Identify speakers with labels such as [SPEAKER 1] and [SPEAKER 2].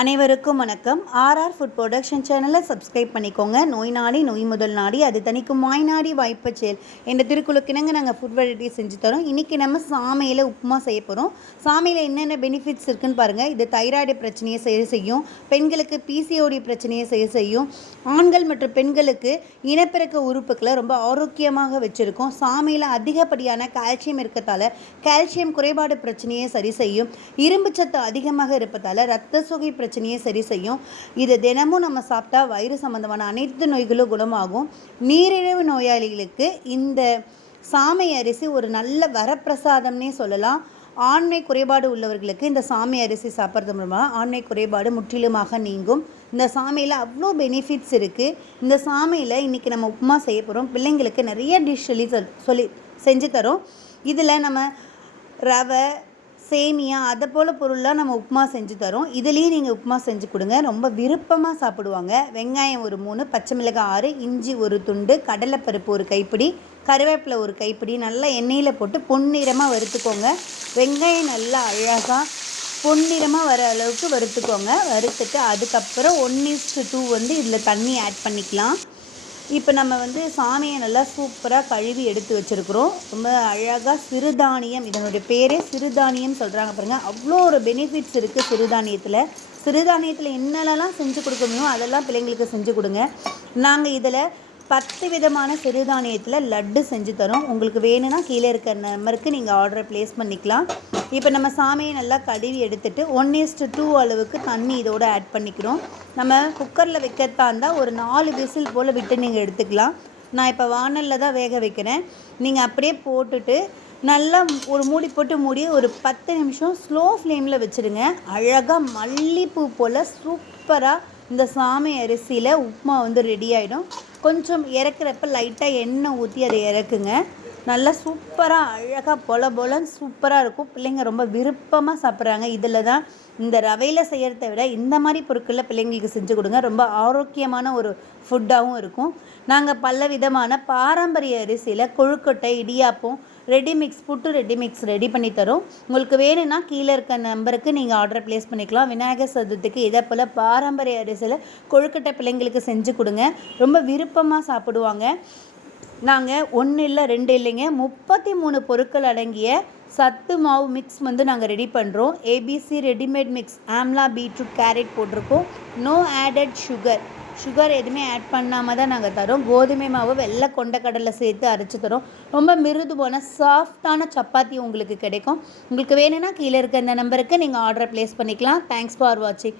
[SPEAKER 1] அனைவருக்கும் வணக்கம். RR food production சேனலை சப்ஸ்கிரைப் பண்ணிக்கோங்க. நோய் நாடி நோய் முதல் நாடி அது தனிக்கும் வாய் நாடி வாய்ப்பு செயல் இந்த திருக்குழுக்கினங்க நாங்கள் ஃபுட் வெரைட்டி செஞ்சு தரோம். இன்றைக்கி நம்ம சாமையில் உப்புமா செய்ய போகிறோம் சாமையில் என்னென்ன பெனிஃபிட்ஸ் இருக்குன்னு பாருங்கள் இது தைராய்டு பிரச்சனையை சரி செய்யும். பெண்களுக்கு பிசிஓடி பிரச்சனையை சரி செய்யும். ஆண்கள் மற்றும் பெண்களுக்கு இனப்பெருக்க உறுப்புகளை ரொம்ப ஆரோக்கியமாக வச்சுருக்கோம். சாமையில் அதிகப்படியான கால்சியம் இருக்கத்தால் கால்சியம் குறைபாடு பிரச்சனையை சரி செய்யும். இரும்பு சத்து அதிகமாக இருப்பதால் ரத்த சுகை பிரச்சனை பிரச்சனையை சரி செய்யும். இது தினமும் நம்ம சாப்பிட்டா வயிறு சம்மந்தமான அனைத்து நோய்களும் குணமாகும். நீரிழிவு நோயாளிகளுக்கு இந்த சாமை அரிசி ஒரு நல்ல வரப்பிரசாதம்னே சொல்லலாம். ஆண்மை குறைபாடு உள்ளவர்களுக்கு இந்த சாமை அரிசி சாப்பிட்றது மூலமாக ஆண்மை குறைபாடு முற்றிலுமாக நீங்கும். இந்த சாமையில் அவ்வளோ பெனிஃபிட்ஸ் இருக்குது இந்த சாமையில் இன்றைக்கி நம்ம உப்புமா செய்ய போகிறோம் பிள்ளைங்களுக்கு நிறைய டிஷ் சொல்லி சொல் சொல்லி செஞ்சு தரோம். இதில் நம்ம ரவை சேமியா அதை போல் பொருள்லாம் நம்ம உப்புமா செஞ்சு தரோம். இதுலேயும் நீங்கள் உப்புமா செஞ்சு கொடுங்க. ரொம்ப விருப்பமாக சாப்பிடுவாங்க. வெங்காயம் ஒரு மூணு பச்சை மிளகாய் ஆறு இஞ்சி ஒரு துண்டு கடலைப்பருப்பு ஒரு கைப்பிடி கருவேப்பிலை ஒரு கைப்பிடி நல்லா எண்ணெயில் போட்டு பொன்னிறமாக வறுத்துக்கோங்க. வெங்காயம் நல்லா அழகாக பொன்னிறமாக வர அளவுக்கு வறுத்துக்கோங்க. வறுத்துட்டு அதுக்கப்புறம் ஒன் இஸ்டு டூ வந்து இதில் தண்ணி ஆட் பண்ணிக்கலாம். இப்போ நம்ம வந்து சாமியை நல்லா சூப்பராக கழுவி எடுத்து வச்சுருக்குறோம். ரொம்ப அழகாக சிறுதானியம் இதனுடைய பேரே சிறுதானியம் சொல்கிறாங்க பாருங்கள் அவ்வளோ ஒரு பெனிஃபிட்ஸ் இருக்குது சிறுதானியத்தில். சிறுதானியத்தில் என்னென்னலாம் செஞ்சு கொடுக்க முடியுமோ அதெல்லாம் பிள்ளைங்களுக்கு செஞ்சு கொடுங்க. நாங்கள் இதில் பத்து விதமான சிறுதானியத்தில் லட்டு செஞ்சு தரோம். உங்களுக்கு வேணும்னா கீழே இருக்கிற நம்பருக்கு நீங்கள் ஆர்டரை ப்ளேஸ் பண்ணிக்கலாம். இப்போ நம்ம சாமியை நல்லா கழுவி எடுத்துகிட்டு ஒன் இஸ்ட்டு டூ அளவுக்கு தண்ணி இதோடு ஆட் பண்ணிக்கிறோம். நம்ம குக்கரில் வைக்கிறதா இருந்தால் ஒரு நாலு விசில் போல் விட்டு நீங்கள் எடுத்துக்கலாம். நான் இப்போ வானலில் தான் வேக வைக்கிறேன். நீங்கள் அப்படியே போட்டுட்டு நல்லா ஒரு மூடி போட்டு மூடி ஒரு பத்து நிமிஷம் ஸ்லோ ஃப்ளேமில் வச்சுருங்க. அழகாக மல்லிப்பூ போல் சூப்பராக இந்த சாமி அரிசியில் உப்புமா வந்து ரெடி ஆகிடும் கொஞ்சம் இறக்குறப்ப லைட்டாக எண்ணெய் ஊற்றி அதை இறக்குங்க. நல்லா சூப்பராக அழகாக பொல பொலன்னு சூப்பராக இருக்கும். பிள்ளைங்க ரொம்ப விருப்பமாக சாப்பிட்றாங்க. இதில் தான் இந்த ரவையில் செய்கிறத விட இந்த மாதிரி பொருட்களில் பிள்ளைங்களுக்கு செஞ்சு கொடுங்க. ரொம்ப ஆரோக்கியமான ஒரு ஃபுட்டாகவும் இருக்கும். நாங்கள் பல விதமான பாரம்பரிய அரிசியில் kozhukattai idiyappam ready mix puttu ready mix ready பண்ணி தரோம். உங்களுக்கு வேணும்னா கீழே இருக்க நம்பருக்கு நீங்கள் ஆர்டர் ப்ளேஸ் பண்ணிக்கலாம். விநாயகர் சதுர்த்திக்கு இதே போல் பாரம்பரிய அரிசியில் கொழுக்கட்டை பிள்ளைங்களுக்கு செஞ்சு கொடுங்க. ரொம்ப விருப்பமாக சாப்பிடுவாங்க. நாங்கள் ஒன்று இல்லை ரெண்டு இல்லைங்க. முப்பத்தி மூணு பொருட்கள் அடங்கிய சத்து மாவு மிக்ஸ் வந்து நாங்கள் ரெடி பண்ணுறோம் ABC readymade mix amla beetroot carrot போட்டிருக்கோம். நோ ஆடட் சுகர் சுகர் எதுவுமே ஆட் பண்ணாமல் தான் நாங்கள் தரோம். கோதுமை மாவு வெள்ளை கொண்டக்கடலை சேர்த்து அரைச்சி தரோம். ரொம்ப மிருதுவான சாஃப்டான சப்பாத்தி உங்களுக்கு கிடைக்கும். உங்களுக்கு வேணும்னா கீழே இருக்க இந்த நம்பருக்கு நீங்கள் ஆர்டரை ப்ளேஸ் பண்ணிக்கலாம். தேங்க்ஸ் ஃபார் வாட்சிங்